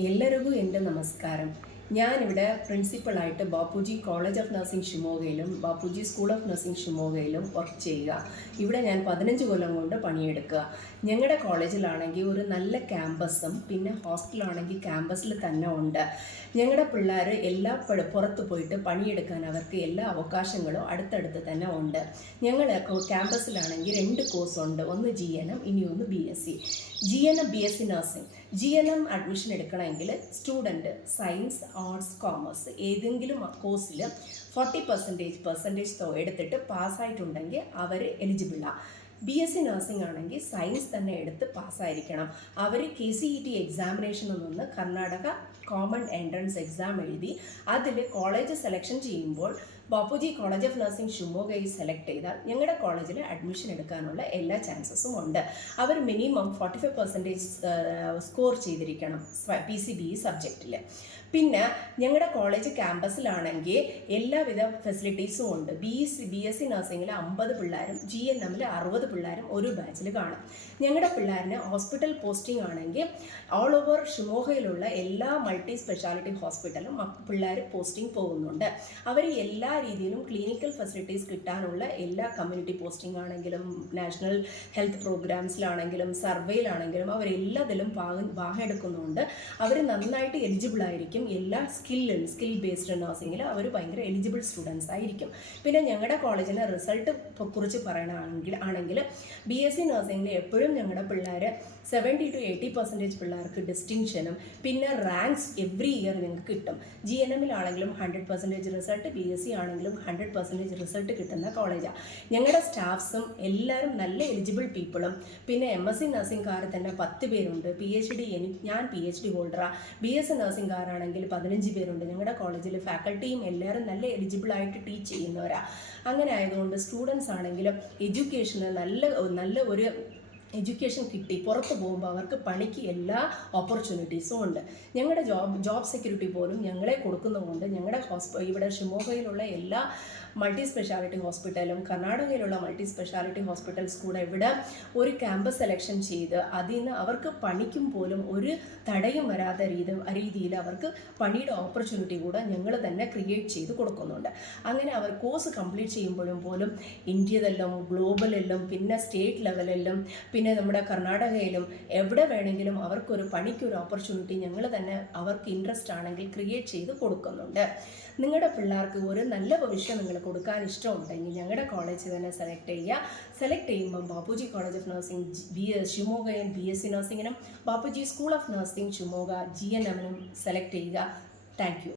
എല്ലാവർക്കും എൻ്റെ നമസ്കാരം. ഞാനിവിടെ പ്രിൻസിപ്പളായിട്ട് ബാപ്പുജി കോളേജ് ഓഫ് നഴ്സിംഗ് ഷിമോഗയിലും ബാപ്പുജി സ്കൂൾ ഓഫ് നഴ്സിംഗ് ഷിമോഗയിലും വർക്ക് ചെയ്യുക. ഇവിടെ ഞാൻ 15 കൊല്ലം കൊണ്ട് പണിയെടുക്കുക. ഞങ്ങളുടെ കോളേജിലാണെങ്കിൽ ഒരു നല്ല ക്യാമ്പസും പിന്നെ ഹോസ്റ്റലാണെങ്കിൽ ക്യാമ്പസിൽ തന്നെ ഉണ്ട്. ഞങ്ങളുടെ പിള്ളേർ പുറത്ത് പോയിട്ട് പണിയെടുക്കാൻ അവർക്ക് എല്ലാ അവകാശങ്ങളും അടുത്തടുത്ത് തന്നെ ഉണ്ട്. ഞങ്ങൾ ക്യാമ്പസിലാണെങ്കിൽ 2 കോഴ്സുണ്ട്. ഒന്ന് GNM, ഇനി ഒന്ന് BSc. GNM BSc nursing. GNM admission എടുക്കണമെങ്കിൽ സ്റ്റുഡൻറ്റ് സയൻസ്, ആർട്സ്, കോമേഴ്സ് ഏതെങ്കിലും കോഴ്സിൽ 40% എടുത്തിട്ട് പാസ്സായിട്ടുണ്ടെങ്കിൽ അവർ എലിജിബിളാണ്. BSc നഴ്സിംഗ് ആണെങ്കിൽ സയൻസ് തന്നെ എടുത്ത് പാസ്സായിരിക്കണം. അവർ KCET എക്സാമിനേഷൻ നിന്ന് കർണാടക കോമൺ എൻട്രൻസ് എക്സാം എഴുതി അതിൽ കോളേജ് സെലക്ഷൻ ചെയ്യുമ്പോൾ ബാപ്പുജി കോളേജ് ഓഫ് നഴ്സിംഗ് ഷിമോഗയിൽ സെലക്ട് ചെയ്താൽ ഞങ്ങളുടെ കോളേജിൽ അഡ്മിഷൻ എടുക്കാനുള്ള എല്ലാ ചാൻസസും ഉണ്ട്. അവർ മിനിമം 45% സ്കോർ ചെയ്തിരിക്കണം PCBE സബ്ജക്റ്റിൽ. പിന്നെ ഞങ്ങളുടെ കോളേജ് ക്യാമ്പസിലാണെങ്കിൽ എല്ലാവിധ ഫെസിലിറ്റീസും ഉണ്ട്. BSc നഴ്സിംഗിൽ 50 പിള്ളേരും GNMൽ 60 പിള്ളേരും ഒരു ബാച്ചിൽ കാണും. ഞങ്ങളുടെ പിള്ളേരിന് ഹോസ്പിറ്റൽ പോസ്റ്റിംഗ് ആണെങ്കിൽ ഓൾ ഓവർ ഷിമോഗയിലുള്ള എല്ലാ മൾട്ടി സ്പെഷ്യാലിറ്റി ഹോസ്പിറ്റലും പിള്ളേർ പോസ്റ്റിംഗ് പോകുന്നുണ്ട്. അവർ എല്ലാ രീതിയിലും ക്ലിനിക്കൽ ഫെസിലിറ്റീസ് കിട്ടാനുള്ള എല്ലാ കമ്മ്യൂണിറ്റി പോസ്റ്റിംഗ് ആണെങ്കിലും നാഷണൽ ഹെൽത്ത് പ്രോഗ്രാംസിലാണെങ്കിലും സർവേയിലാണെങ്കിലും അവരെല്ലാത്തിലും ഭാഗം എടുക്കുന്നുണ്ട്. അവർ നന്നായിട്ട് എലിജിബിൾ ആയിരിക്കും. എല്ലാ സ്കിൽ ബേസ്ഡ് നഴ്സിംഗിൽ അവർ ഭയങ്കര എലിജിബിൾ സ്റ്റുഡൻസ് ആയിരിക്കും. പിന്നെ ഞങ്ങളുടെ കോളേജിലെ റിസൾട്ട് കുറിച്ച് പറയണമെങ്കിൽ BSc നഴ്സിംഗിൽ എപ്പോഴും ഞങ്ങളുടെ പിള്ളേർ 70 to 80% പിള്ളേർക്ക് ഡിസ്റ്റിങ്ഷനും പിന്നെ റാങ്ക്സ് എവറി ഇയർ ഞങ്ങൾക്ക് കിട്ടും. GNMലാണെങ്കിലും 100% റിസൾട്ട്, BSc ആണെങ്കിലും 100% റിസൾട്ട് കിട്ടുന്ന കോളേജാണ്. ഞങ്ങളുടെ സ്റ്റാഫ്സും എല്ലാവരും നല്ല എലിജിബിൾ പീപ്പിളും. പിന്നെ MSc നഴ്സിംഗുകാർ തന്നെ 10 പേരുണ്ട്. ഞാൻ PhD ഹോൾഡറാണ്. BSc നഴ്സിംഗുകാരാണെങ്കിൽ 15 പേരുണ്ട്. ഞങ്ങളുടെ കോളേജിൽ ഫാക്കൽറ്റിയും എല്ലാവരും നല്ല എലിജിബിളായിട്ട് ടീച്ച് ചെയ്യുന്നവരാണ്. അങ്ങനെ ആയതുകൊണ്ട് സ്റ്റുഡൻസ് ആണെങ്കിലും എഡ്യൂക്കേഷന് നല്ല ഒരു എഡ്യൂക്കേഷൻ കിട്ടി പുറത്ത് പോകുമ്പോൾ അവർക്ക് പണിക്ക് എല്ലാ ഓപ്പർച്യൂണിറ്റീസും ഉണ്ട്. ഞങ്ങളുടെ ജോബ് സെക്യൂരിറ്റി പോലും ഞങ്ങളെ കൊടുക്കുന്നതുകൊണ്ട് ഞങ്ങളുടെ ഇവിടെ ഷിമോഗയിലുള്ള എല്ലാ മൾട്ടി സ്പെഷ്യാലിറ്റി ഹോസ്പിറ്റലും കർണാടകയിലുള്ള മൾട്ടി സ്പെഷ്യാലിറ്റി ഹോസ്പിറ്റൽസ് കൂടെ ഇവിടെ ഒരു ക്യാമ്പസ് സെലക്ഷൻ ചെയ്ത് അതിൽ നിന്ന് അവർക്ക് പണിക്കും പോലും ഒരു തടയും വരാത്ത രീതിയിൽ അവർക്ക് പണിയുടെ ഓപ്പർച്യൂണിറ്റി കൂടെ ഞങ്ങൾ തന്നെ ക്രിയേറ്റ് ചെയ്ത് കൊടുക്കുന്നുണ്ട്. അങ്ങനെ അവർ കോഴ്സ് കംപ്ലീറ്റ് ചെയ്യുമ്പോഴും പോലും ഇന്ത്യയിലെല്ലാം ഗ്ലോബലിലും പിന്നെ സ്റ്റേറ്റ് ലെവലിലും പിന്നെ നമ്മുടെ കർണാടകയിലും എവിടെ വേണമെങ്കിലും അവർക്കൊരു പണിക്കൊരു ഓപ്പർച്യൂണിറ്റി ഞങ്ങൾ തന്നെ അവർക്ക് ഇൻട്രസ്റ്റ് ആണെങ്കിൽ ക്രിയേറ്റ് ചെയ്ത് കൊടുക്കുന്നുണ്ട്. നിങ്ങളുടെ പിള്ളേർക്ക് ഒരു നല്ല ഭവിഷ്യം നിങ്ങൾ കൊടുക്കാൻ ഇഷ്ടമുണ്ടെങ്കിൽ ഞങ്ങളുടെ കോളേജ് തന്നെ സെലക്ട് ചെയ്യുമ്പം ബാപ്പുജി കോളേജ് ഓഫ് നഴ്സിംഗ് ഷിമോഗയും BSc നഴ്സിംഗിനും Bapuji school of nursing Shimoga GNMനും സെലക്ട് ചെയ്യുക. Thank U.